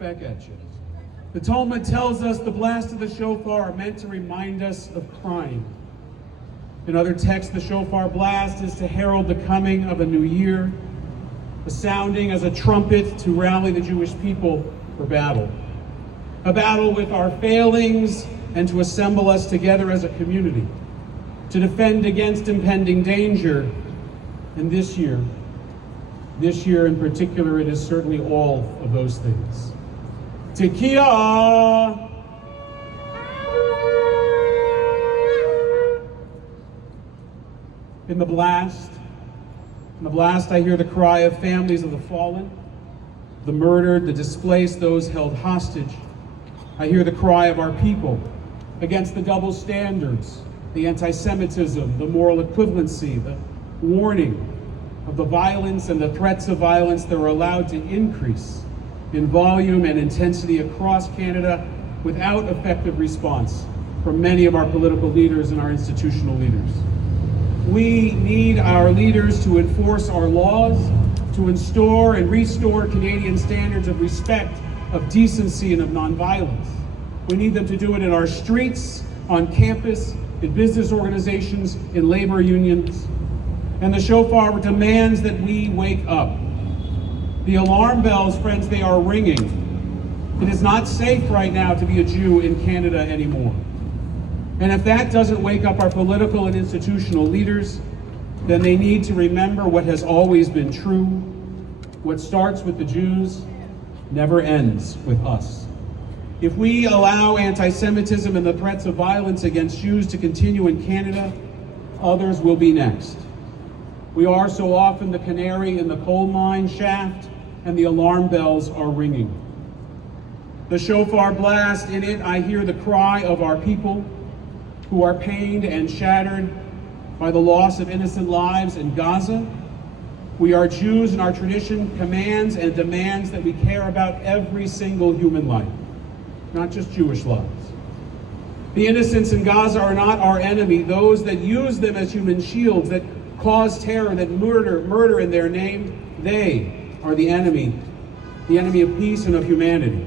right back at you. The Talmud tells us the blast of the shofar are meant to remind us of crying. In other texts, the shofar blast is to herald the coming of a new year, a sounding as a trumpet to rally the Jewish people for battle. A battle with our failings and to assemble us together as a community, to defend against impending danger. And this year in particular, it is certainly all of those things. Tekiah! In the blast, I hear the cry of families of the fallen, the murdered, the displaced, those held hostage. I hear the cry of our people against the double standards, the anti-Semitism, the moral equivalency, the warning of the violence and the threats of violence that are allowed to increase in volume and intensity across Canada without effective response from many of our political leaders and our institutional leaders. We need our leaders to enforce our laws, to install and restore Canadian standards of respect, of decency, and of nonviolence. We need them to do it in our streets, on campus, in business organizations, in labor unions. And the shofar demands that we wake up. The alarm bells, friends, they are ringing. It is not safe right now to be a Jew in Canada anymore. And if that doesn't wake up our political and institutional leaders, then they need to remember what has always been true. What starts with the Jews never ends with us. If we allow anti-Semitism and the threats of violence against Jews to continue in Canada, others will be next. We are so often the canary in the coal mine shaft, and the alarm bells are ringing. The shofar blast, in it I hear the cry of our people who are pained and shattered by the loss of innocent lives in Gaza. We are Jews, and our tradition commands and demands that we care about every single human life, not just Jewish lives. The innocents in Gaza are not our enemy. Those that use them as human shields, that cause terror, that murder in their name, they are the enemy of peace and of humanity.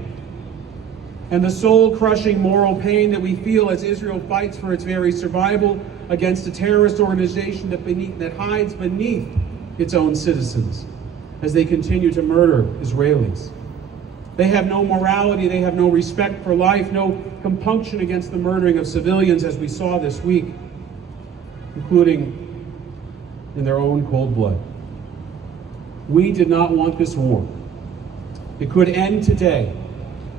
And the soul-crushing moral pain that we feel as Israel fights for its very survival against a terrorist organization that hides beneath its own citizens as they continue to murder Israelis. They have no morality, they have no respect for life, no compunction against the murdering of civilians, as we saw this week, including in their own cold blood. We did not want this war. It could end today.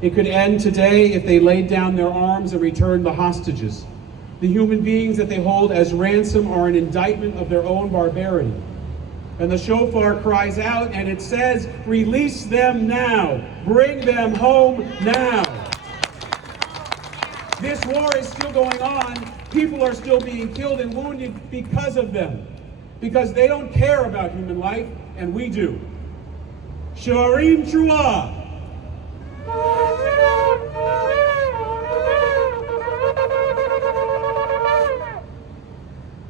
It could end today if they laid down their arms and returned the hostages. The human beings that they hold as ransom are an indictment of their own barbarity. And the shofar cries out and it says, release them now. Bring them home now. This war is still going on. People are still being killed and wounded because of them. Because they don't care about human life, and we do. Sharim Trua.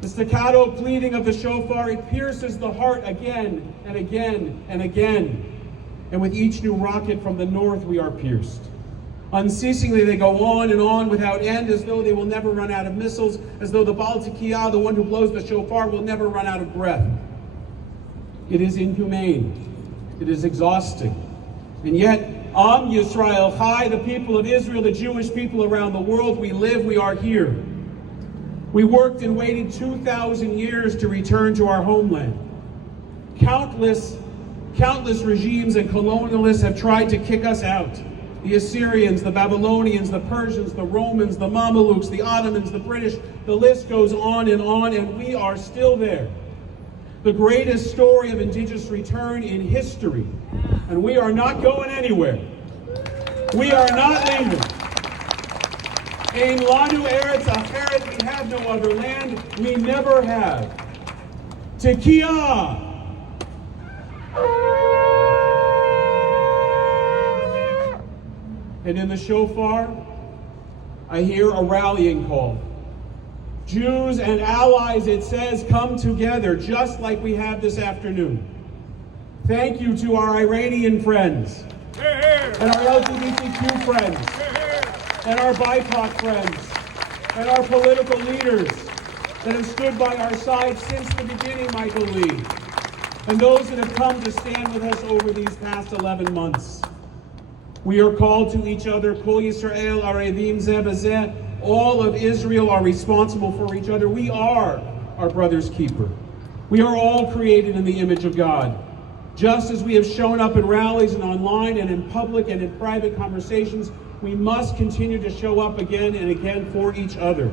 The staccato pleading of the shofar, it pierces the heart again and again and again. And with each new rocket from the north, we are pierced. Unceasingly, they go on and on without end, as though they will never run out of missiles, as though the Baal Tekiah, the one who blows the shofar, will never run out of breath. It is inhumane. It is exhausting. And yet, Am Yisrael Chai, the people of Israel, the Jewish people around the world, we live, we are here. We worked and waited 2,000 years to return to our homeland. Countless regimes and colonialists have tried to kick us out. The Assyrians, the Babylonians, the Persians, the Romans, the Mamelukes, the Ottomans, the British, the list goes on, and we are still there. The greatest story of indigenous return in history, and we are not going anywhere. We are not leaving. Ein lanu eretz acheret, we have no other land, we never have. Tekiah! And in the shofar, I hear a rallying call. Jews and allies, it says, come together, just like we have this afternoon. Thank you to our Iranian friends. and our LGBTQ friends, and our BIPOC friends, and our political leaders that have stood by our side since the beginning, Michael Lee, and those that have come to stand with us over these past 11 months. We are called to each other. Kol Yisrael arevim zeh b'zeh. All of Israel are responsible for each other. We are our brother's keeper. We are all created in the image of God. Just as we have shown up in rallies and online and in public and in private conversations, we must continue to show up again and again for each other.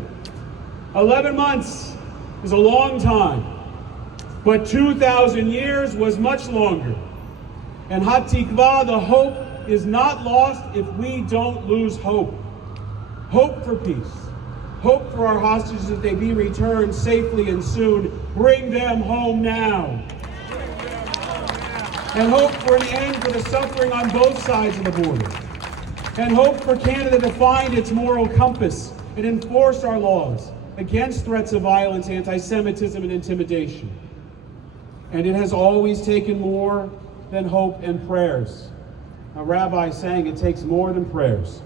11 months is a long time, but 2,000 years was much longer. And Hatikva, the hope, is not lost if we don't lose hope. Hope for peace. Hope for our hostages that they be returned safely and soon. Bring them home now. And hope for an end to the suffering on both sides of the border. And hope for Canada to find its moral compass and enforce our laws against threats of violence, anti-Semitism, and intimidation. And it has always taken more than hope and prayers. A rabbi saying it takes more than prayers.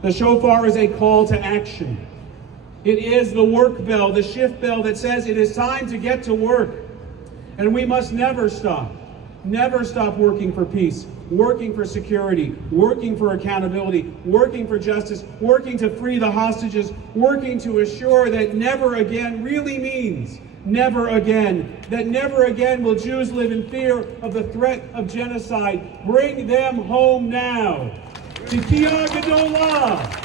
The shofar is a call to action. It is the work bell, the shift bell that says it is time to get to work. And we must never stop working for peace, working for security, working for accountability, working for justice, working to free the hostages, working to assure that never again really means never again. That never again will Jews live in fear of the threat of genocide. Bring them home now. Tekiah Gedolah.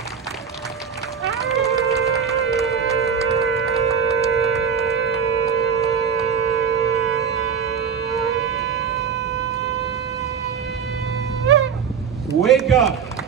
Wake up.